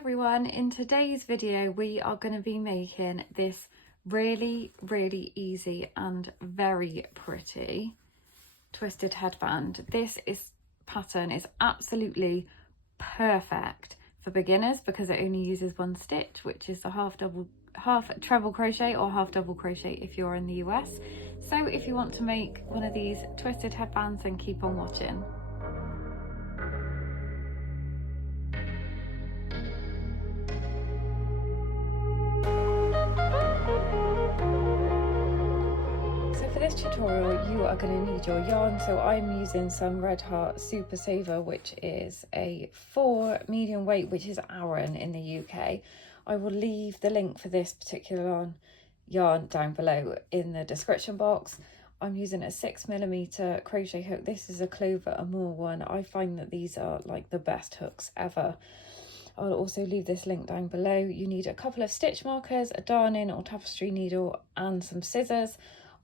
everyone, in today's video we are going to be making this really easy and very pretty twisted headband. This pattern is absolutely perfect for beginners because it only uses one stitch, which is the half treble crochet or half double crochet if you're in the US. So if you want to make one of these twisted headbands, then keep on watching. For this tutorial you are going to need your yarn, so I'm using some Red Heart Super Saver, which is a 4 medium weight, which is Aran in the UK. I will leave the link for this particular yarn down below in the description box. I'm using a 6mm crochet hook. This is a Clover Amour one. I find that these are like the best hooks ever. I'll also leave this link down below. You need a couple of stitch markers, a darning or tapestry needle and some scissors.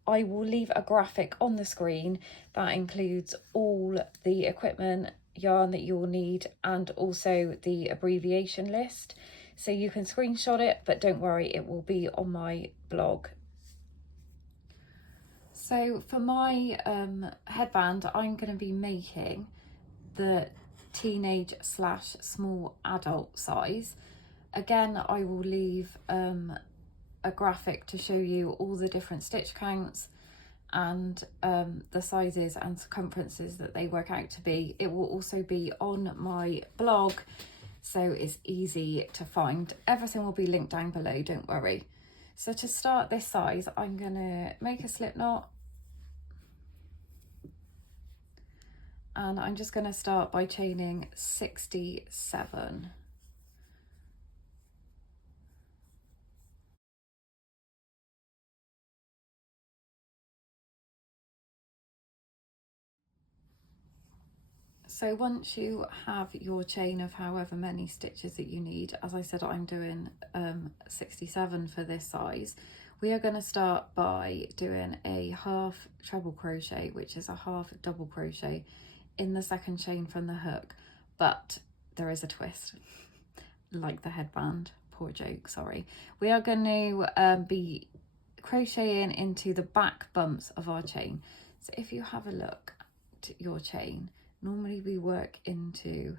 I will leave a graphic on the screen that includes all the equipment, yarn that you'll need, and also the abbreviation list. So you can screenshot it, but don't worry, it will be on my blog. So for my headband, I'm going to be making the teenage / small adult size. Again, I will leave a graphic to show you all the different stitch counts and the sizes and circumferences that they work out to be. It will also be on my blog, so it's easy to find. Everything will be linked down below, don't worry. So to start this size, I'm gonna make a slip knot, and I'm just gonna start by chaining 67. So once you have your chain of however many stitches that you need, as I said, I'm doing 67 for this size, we are going to start by doing a half treble crochet, which is a half double crochet in the second chain from the hook. But there is a twist, like the headband, poor joke, sorry. We are going to be crocheting into the back bumps of our chain. So if you have a look at your chain, normally we work into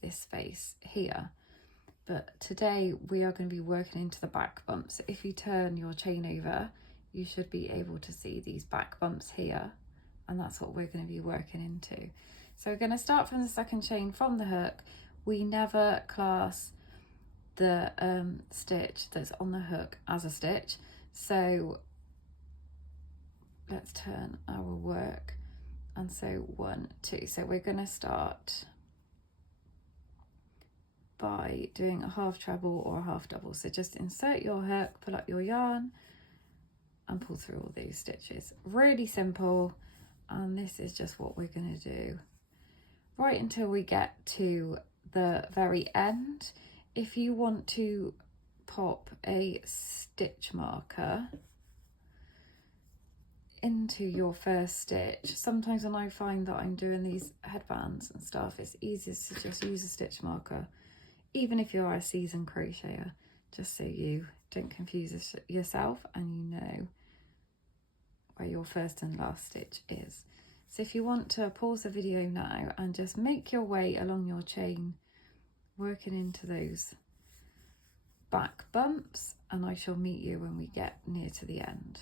this space here, but today we are going to be working into the back bumps. So if you turn your chain over, you should be able to see these back bumps here, and that's what we're going to be working into. So we're going to start from the second chain from the hook. We never class the stitch that's on the hook as a stitch, so let's turn our work. And so 1, 2, so we're going to start by doing a half treble or a half double. So just insert your hook, pull up your yarn and pull through all these stitches. Really simple, and this is just what we're going to do right until we get to the very end. If you want to pop a stitch marker into your first stitch, sometimes when I find that I'm doing these headbands and stuff, it's easiest to just use a stitch marker, even if you're a seasoned crocheter, just so you don't confuse yourself and you know where your first and last stitch is. So if you want to pause the video now and just make your way along your chain, working into those back bumps, and I shall meet you when we get near to the end.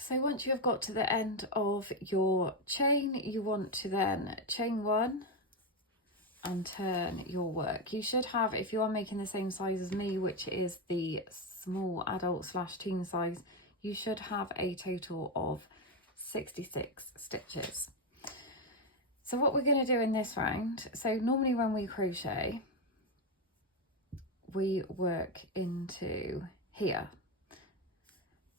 So once you have got to the end of your chain, you want to then chain 1 and turn your work. You should have, if you are making the same size as me, which is the small adult / teen size, you should have a total of 66 stitches. So what we're going to do in this round, so normally when we crochet, we work into here.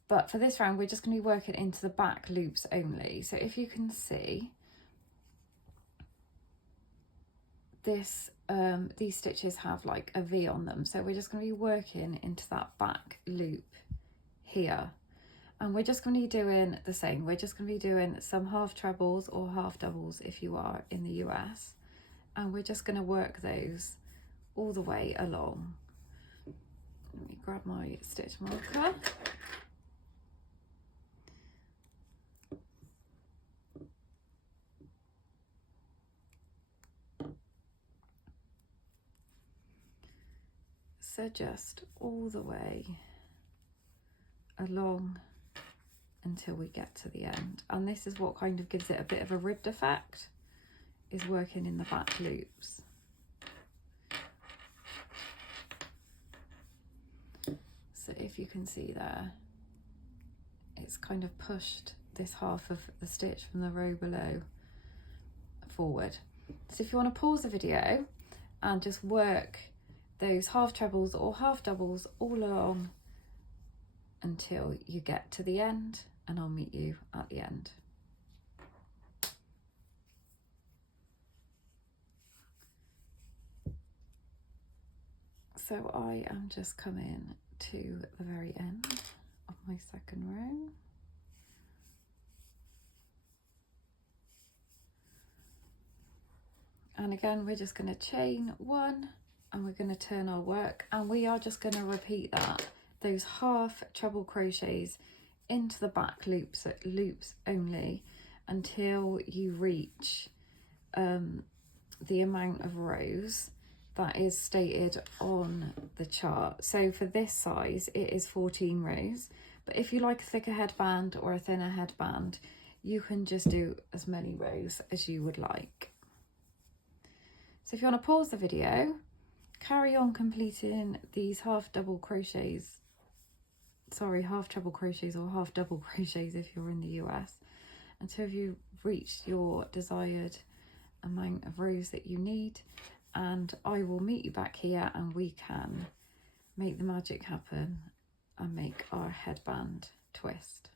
But for this round, we're just going to be working into the back loops only. So if you can see, this these stitches have like a V on them. So we're just going to be working into that back loop here. And we're just going to be doing the same. We're just going to be doing some half trebles or half doubles if you are in the US. And we're just going to work those all the way along. Let me grab my stitch marker. So just all the way along until we get to the end. And this is what kind of gives it a bit of a ribbed effect, is working in the back loops. So if you can see there, it's kind of pushed this half of the stitch from the row below forward. So if you want to pause the video and just work those half trebles or half doubles all along until you get to the end, and I'll meet you at the end. So I am just coming to the very end of my second row. And again, we're just going to chain one and we're going to turn our work, and we are just going to repeat that, those half treble crochets into the back loops only, until you reach the amount of rows that is stated on the chart. So for this size it is 14 rows, but if you like a thicker headband or a thinner headband, you can just do as many rows as you would like. So if you want to pause the video, carry on completing these half treble crochets or half double crochets if you're in the US, until you've reached your desired amount of rows that you need, and I will meet you back here and we can make the magic happen and make our headband twist.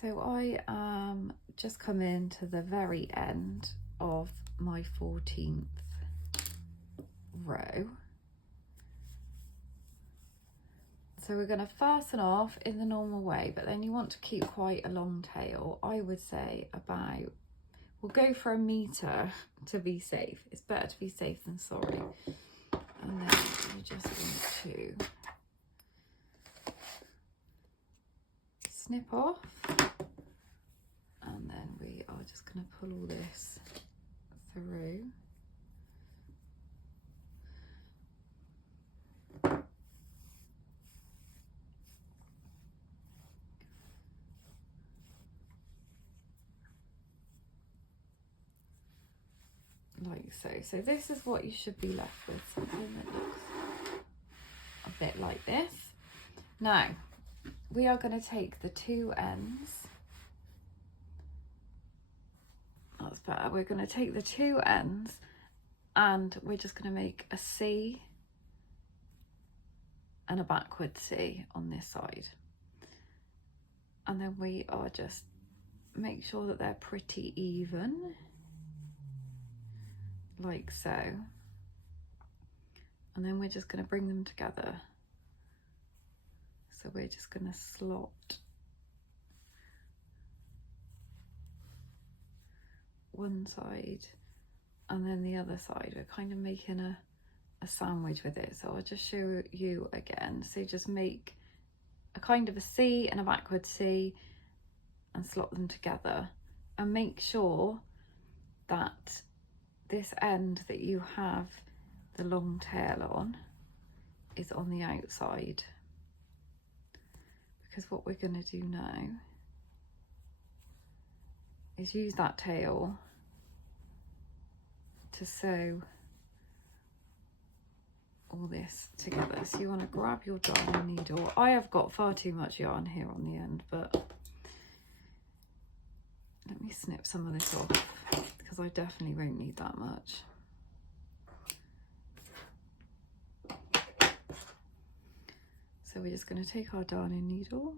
So I am just coming to the very end of my 14th row. So we're going to fasten off in the normal way, but then you want to keep quite a long tail. I would say about, we'll go for 1 meter to be safe. It's better to be safe than sorry. And then you just want to snip off, and then we are just going to pull all this through. Like so. So this is what you should be left with, something that looks a bit like this. Now we are going to take the two ends. That's better. We're going to take the two ends and we're just going to make a C and a backward C on this side. And then we are just make sure that they're pretty even, like so. And then we're just going to bring them together. So we're just going to slot one side and then the other side. We're kind of making a sandwich with it. So I'll just show you again. So just make a kind of a C and a backward C and slot them together, and make sure that this end that you have the long tail on is on the outside, because what we're going to do now is use that tail to sew all this together. So you want to grab your darning needle. I have got far too much yarn here on the end, but let me snip some of this off because I definitely won't need that much. So we're just going to take our darning needle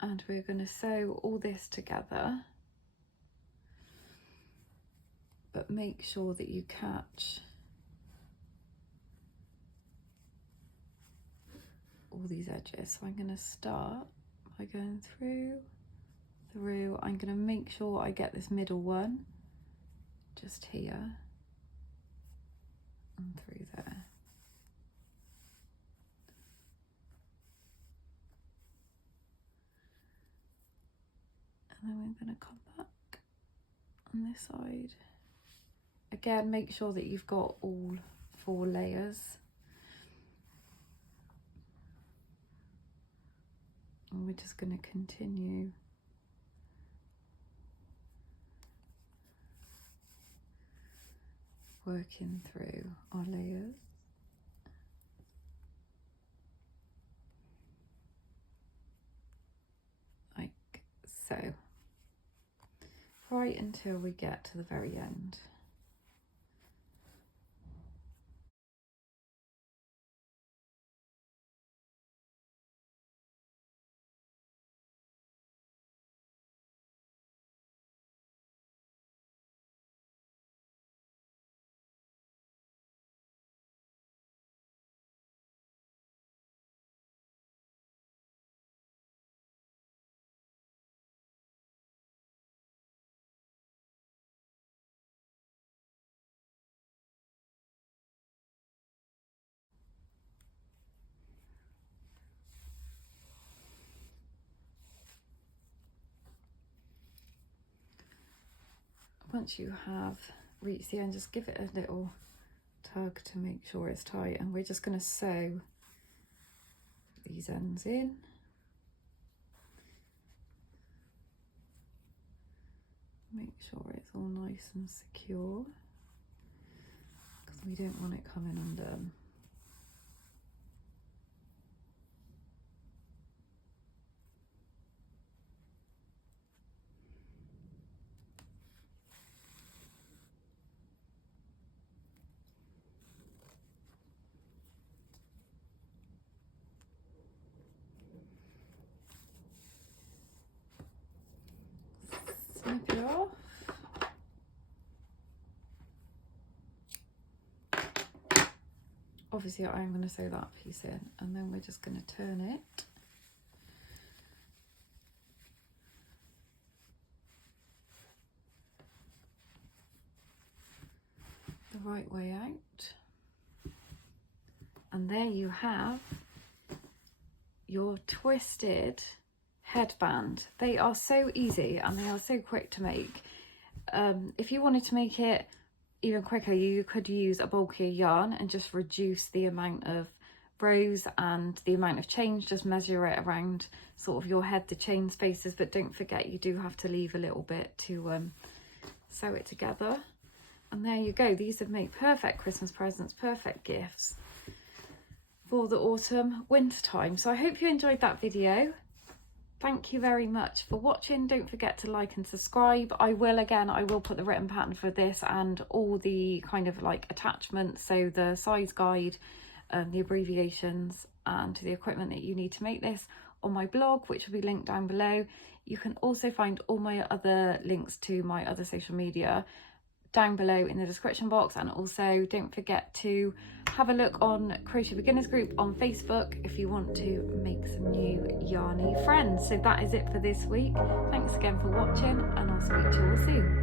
and we're going to sew all this together but make sure that you catch all these edges. So I'm going to start by going through. I'm going to make sure I get this middle one just here and through there. And then we're going to come back on this side. Again, make sure that you've got all 4 layers. And we're just going to continue working through our layers. Like so. Right until we get to the very end. Once you have reached the end, just give it a little tug to make sure it's tight, and we're just going to sew these ends in. Make sure it's all nice and secure, because we don't want it coming undone. Snip it off. Obviously I'm going to sew that piece in, and then we're just going to turn it the right way out, and there you have your twisted headband. They are so easy and they are so quick to make. If you wanted to make it even quicker, you could use a bulkier yarn and just reduce the amount of rows and the amount of chains. Just measure it around sort of your head, the chain spaces, but don't forget you do have to leave a little bit to sew it together. And there you go. These would make perfect Christmas presents, perfect gifts for the autumn winter time. So I hope you enjoyed that video. Thank you very much for watching. Don't forget to like and subscribe. I will put the written pattern for this and all the kind of like attachments, so the size guide, the abbreviations and the equipment that you need to make this, on my blog, which will be linked down below. You can also find all my other links to my other social media down below in the description box, and also don't forget to have a look on Crochet Beginners group on Facebook if you want to make some new yarny friends. So that is it for this week. Thanks again for watching, and I'll speak to you all soon.